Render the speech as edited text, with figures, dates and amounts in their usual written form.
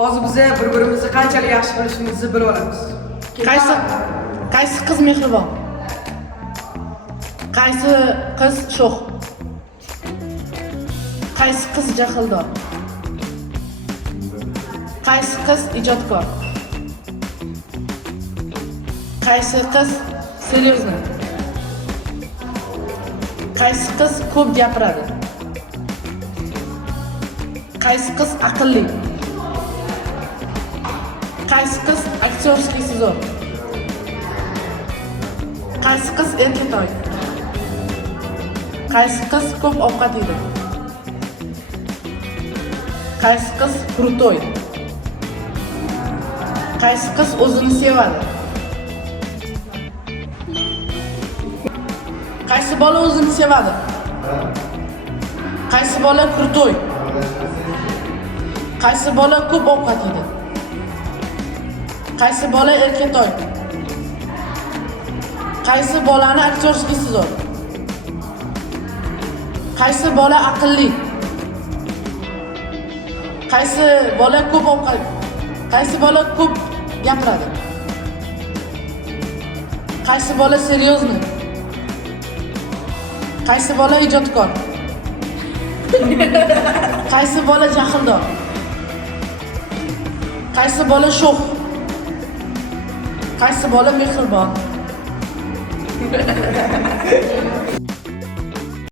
Hozir biz bir-birimizni qanchalik yaxshi bilishimizni bilib olamiz. Qaysi qiz mehribon? Qaysi qiz sho'x? Qaysi qiz jahldor? Qaysi qiz ijodkor? Qaysi qiz seryozni? Qaysi qiz ko'p gapiradi? Qaysi qiz aqlli? Qaysi qiz aktyorskiy zo'r? Qaysi qiz erkatoy? Qaysi qiz ko'p ovqat yeydi? Qaysi qiz krutoy? Qaysi qiz o'zini sevadi? Qaysi bola o'zini sevadi? Qaysi bola krutoy? Qaysi bola ko'p ovqat yeydi? Qaysi bola erkatoy? Qaysi bolani aktyorskiy zo'r? Qaysi bola aqlli? Qaysi bola ko'p ovqat? Qaysi bola ko'p gapiradi? Qaysi bola seryozni? Qaysi bola ijodkor? Qaysi bola jahldor? Qaysi bola sho'x? Qaysi bola mehribon?